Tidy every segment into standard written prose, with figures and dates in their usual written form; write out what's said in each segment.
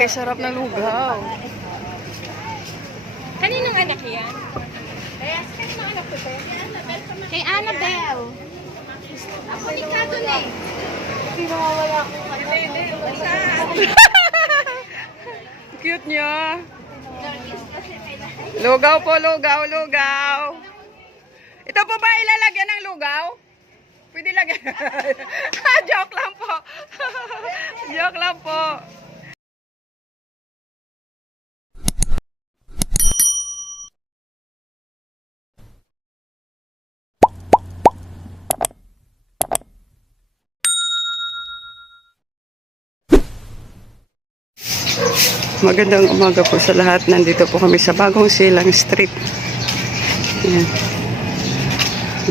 Ay, sarap na lugaw. Kaninong anak yan? Kaninong anak ko tayo? Kay Annabelle. Ako ni Kadon eh. Pero wala akong Cute niya. Lugaw po, lugaw, lugaw. Ito po ba ilalagyan ng lugaw? Pwede lagyan. Joke lang po. Joke lang po. Magandang umaga po sa lahat. Nandito po kami sa Bagong Silang Street. Ayan.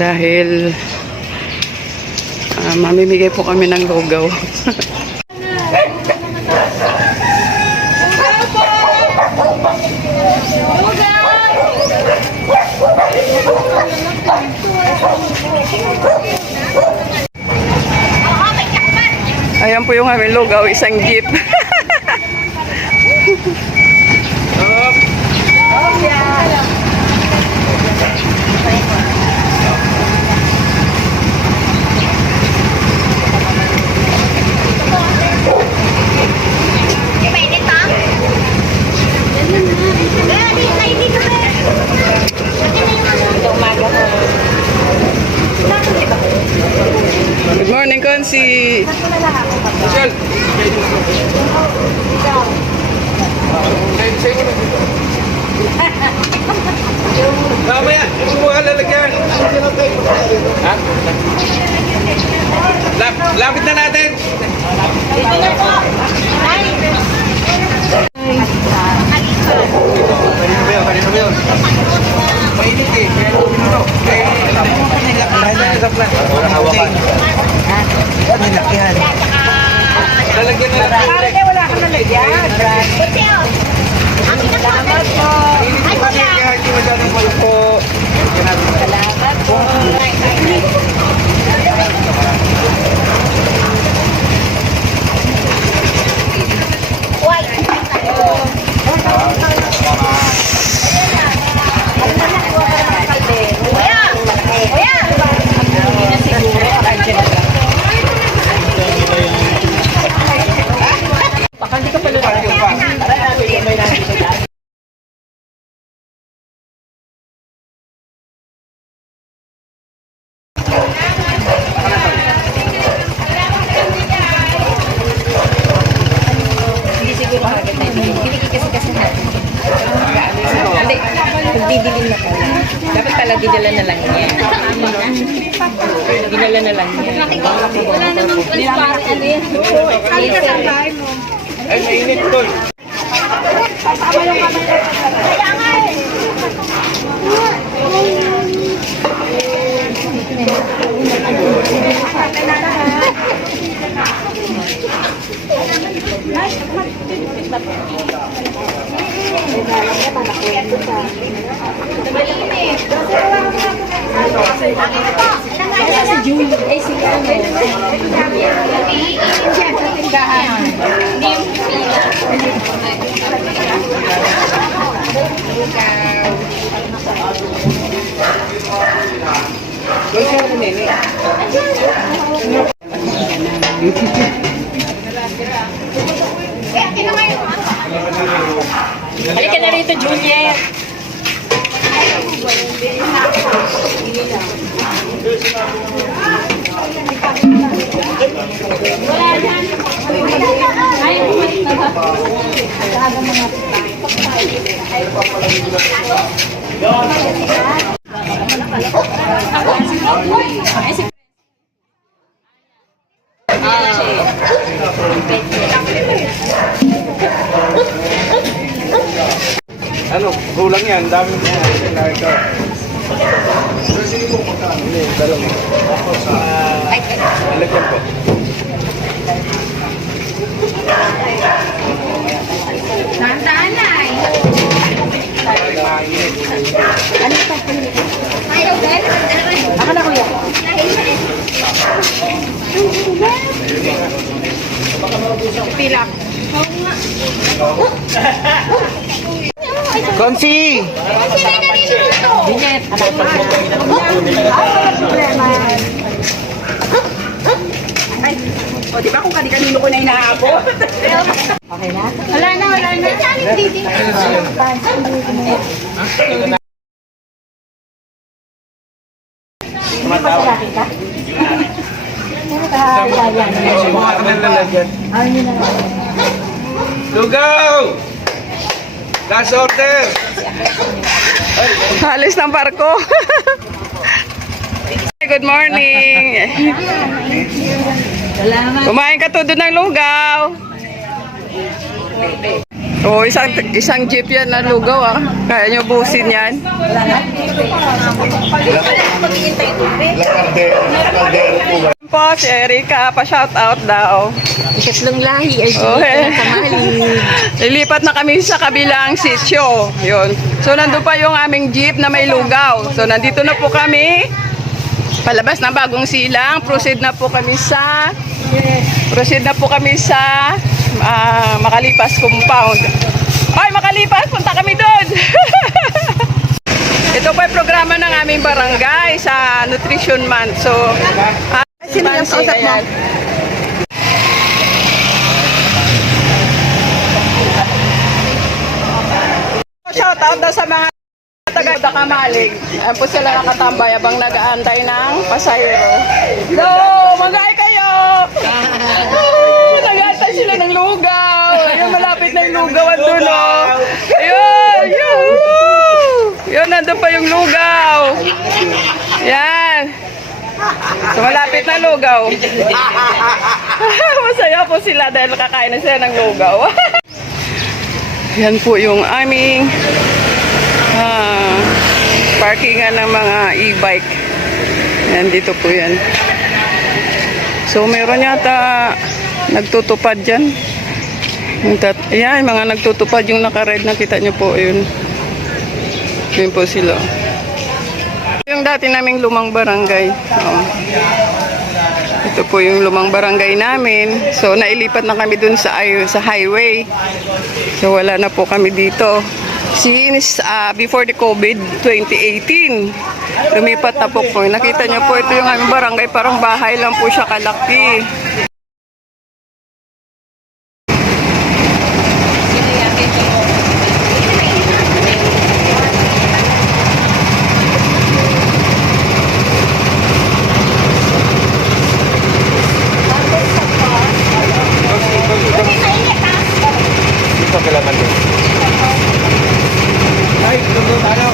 Dahil mamimigay po kami ng lugaw. Ayan po yung aming lugaw, isang jeep. Good morning, Consi. Michelle. Mamaya, hindi mo lalagyan. Ha? Lapit na natin. Dito na po. Kanino ba yun? Mainit eh. Kaya minuto. Sa plan. Hawakan. May lakihan. Lalagyan na lang. Parang wala kang nalagyan. Salamat po. Mainit kasi kaya hindi masyadong malupo. Salamat po. Magdidilim na pala. Dapat pala dinala na lang niya. Dinala na lang niya. Wala namang pala ano yan. Ay, mainit tol. Kaya nga eh. Si June, eh si ano. Hindi yung pila. Halika na rito, Junior. Ano, kulang yan. Dami mo yan. Ito. Hindi, dalawa. Alagyan po. Saan na eh? Ano pa? Ayaw din? Ako na kuya. Pilak. Oo nga. Konsi! Binyet. O, di ba kung kani-kanino ko na inaabot? Okay na? Wala na, wala na. Saan yung dito? Hindi pa sa akin ka? Pero ka, yan. Subukan ka ng lalagyan. Yun na lang. Lugaw! Last order! Halis ng barko. Good morning. Salamat. Kumain ka todo ng lugaw. Oh, isang jeep yan na lugaw ah. Kaya nyo busin yan. Po, si Erika, pa-shout out daw. Ikatlong lahi ay Oh, kamalig. Lilipat na kami sa kabilang sitio. Yun. So, nandun pa yung aming jeep na may lugaw. So, nandito na po kami. Palabas ng bagong silang. Proceed na po kami sa Makalipas compound. Ay, Makalipas! Punta kami doon! Ito po ay programa ng aming barangay sa Nutrition Month. So, sino yung kausap mo? Shout out daw sa mga taga-Dakamalig. Ayan po sila nakatambay habang nag-aantay ng pasayro. Go! Mag-ay kayo! Nag-aantay sila ng lugaw. Ayun, malapit na yung lugaw at dulo. Ayun! Yun, nandun pa yung lugaw. Yan. So, malapit na lugaw. Masaya po sila dahil kakain na sila ng lugaw. Yan po yung aming parkingan ng mga e-bike. Yan, dito po yan. So, meron yata nagtutupad dyan. Ayan, mga nagtutupad yung naka-red. Nakita nyo po yun. Yun po sila. Yung dati naming lumang barangay. Oh. Ito po yung lumang barangay namin. So, nailipat na kami dun sa highway. So, wala na po kami dito. Since before the COVID, 2018, lumipat na po po. Nakita niyo po, ito yung aming barangay. Parang bahay lang po siya kalaki. Dito kailangan din. Ay, lugaw tayo.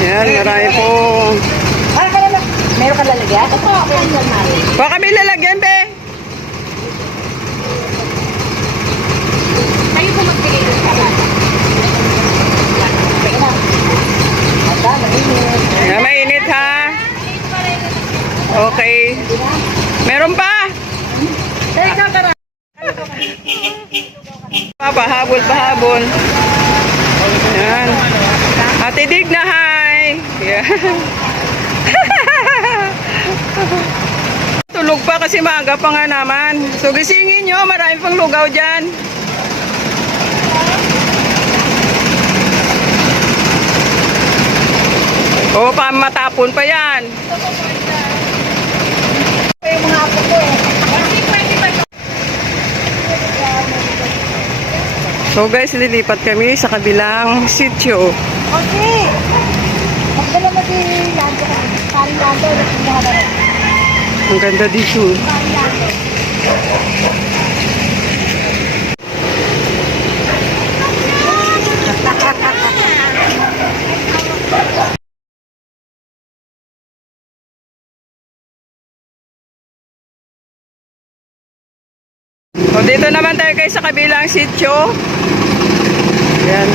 Yan, marami po. Meron ka lalagyan? Ito, meron ka lalagyan. Baka kami lalagyan, be. Kayo po magbigay ng salad. Yan, mainit ha. Okay. Meron pa? Pahabol. Yan. Ate Digna, hi. Yan. Tulog pa kasi maaga pa nga naman. So gisingin nyo, marami pang lugaw dyan. O, matapon pa yan. Yung mga apo ko eh. So guys, lilipat kami sa kabilang sitio. Okay. Magdala mo si Lando. Paring Lando. Ang ganda dito. Paring Lando. O, dito naman tayo guys sa kabilang sitio. Yan.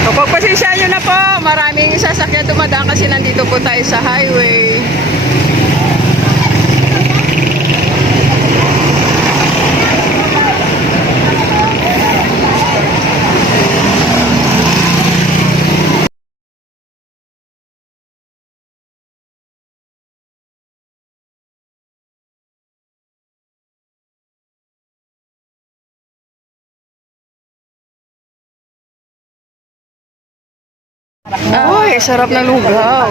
So, pagpasensya nyo na po. Maraming sasakyan dumadaan kasi nandito po tayo sa highway. Ay, sarap na lugaw.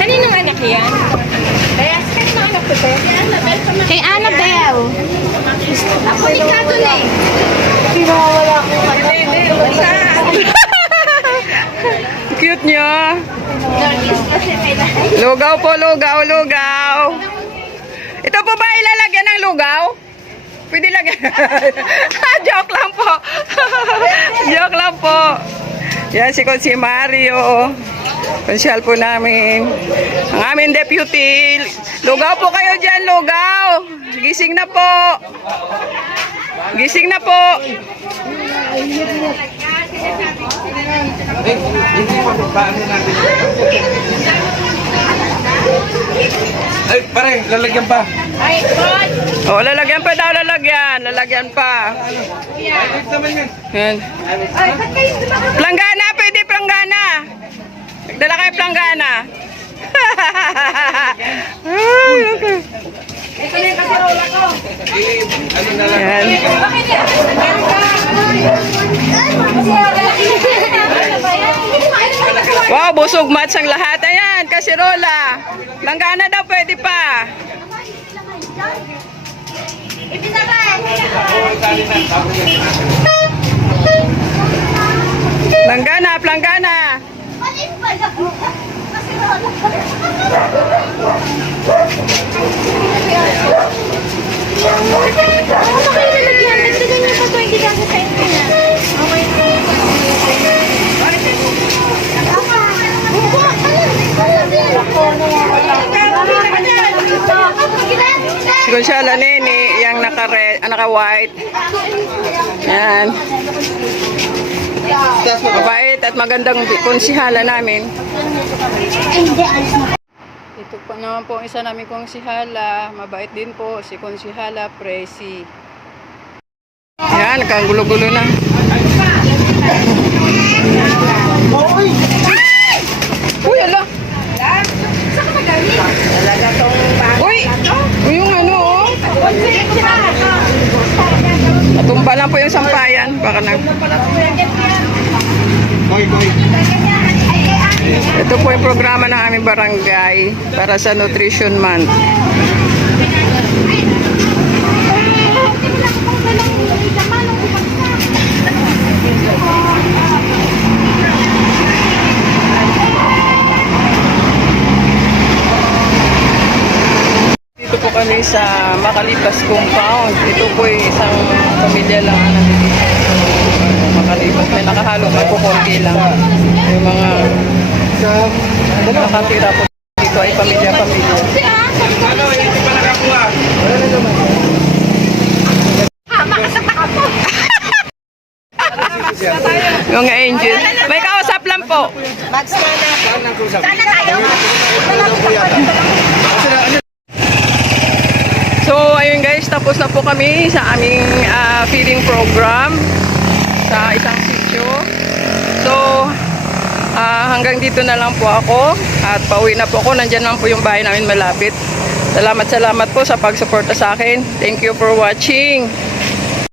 Kaninong anak yan? Kay Annabelle. Ako ni Kadon eh. Pinawala ko. Cute niya. Lugaw po, lugaw, lugaw. Ito po ba ilalagyan ng lugaw? Pwede lagyan. Joke lang po. Joke lang po. Yan si Konsi Mario. Konsyal po namin. Ang aming deputy. Lugaw po kayo dyan, lugaw. Gising na po. Gising na po. Hindi mo paano natin. Ay, pare, lalagyan pa. Oh, lalagyan pa daw, lalagyan. Lalagyan pa. Ay, naman yan. Yan. Planggana, pwede planggana. Nagdala kayo planggana. Ay, okay. Ano na lang. Yan. Wow, busog match ang lahat. Ayan, kasirola. Langgana daw, pwede pa. Langgana, planggana. Si Consuela Nene, yung naka-white. Yan. Mabait at magandang konsihala namin. Ito po naman po ang isa namin konsihala. Mabait din po si konsihala Presi. Yan, nakagulo-gulo na. Uy, ala! Uy! Uy, yung ano, oh. Natumba lang po yung sampayan. Baka na. Boy, boy. Ito po yung programa ng aming barangay para sa Nutrition Month. Dito po kami sa Makalipas Compound. Ito po yung isang pamilya lang ang nandito. Makalipas. May nakahalo pa po konti lang. Yung mga nakatira po dito ay pamilya-pamilya. Ano, hindi pa nakakuha. Yung angel. May kausap lang po. Saan ang kusap? So, ayun guys, tapos na po kami sa aming feeding program sa isang sitio. So, hanggang dito na lang po ako at pauwi na po ako. Nandyan lang po yung bahay namin malapit. Salamat po sa pagsuporta sa akin. Thank you for watching.